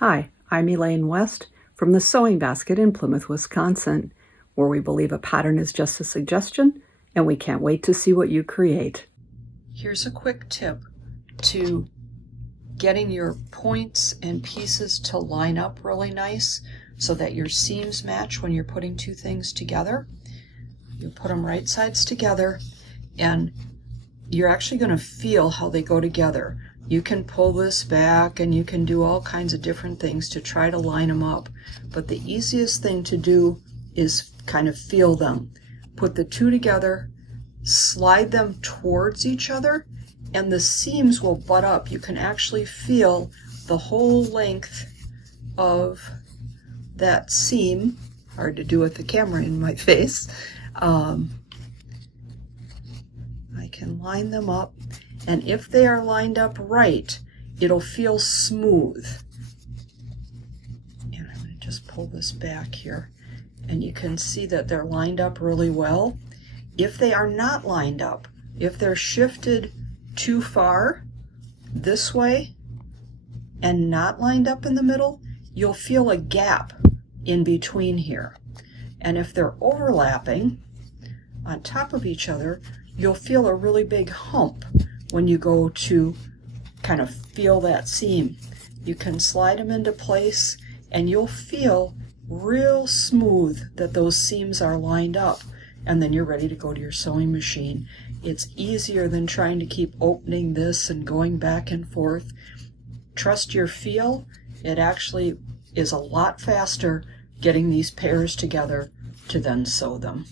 Hi, I'm Elaine West from the Sewing Basket in Plymouth, Wisconsin, where we believe a pattern is just a suggestion, and we can't wait to see what you create. Here's a quick tip to getting your points and pieces to line up really nice so that your seams match when you're putting two things together. You put them right sides together, and you're actually going to feel how they go together. You can pull this back and you can do all kinds of different things to try to line them up, but the easiest thing to do is kind of feel them. Put the two together, slide them towards each other, and the seams will butt up. You can actually feel the whole length of that seam. Hard to do with the camera in my face. I can line them up, and if they are lined up right, it'll feel smooth. And I'm going to just pull this back here, and you can see that they're lined up really well. If they are not lined up, if they're shifted too far this way and not lined up in the middle, you'll feel a gap in between here. And if they're overlapping on top of each other, you'll feel a really big hump when you go to kind of feel that seam. You can slide them into place and you'll feel real smooth that those seams are lined up, and then you're ready to go to your sewing machine. It's easier than trying to keep opening this and going back and forth. Trust your feel. It actually is a lot faster getting these pairs together to then sew them.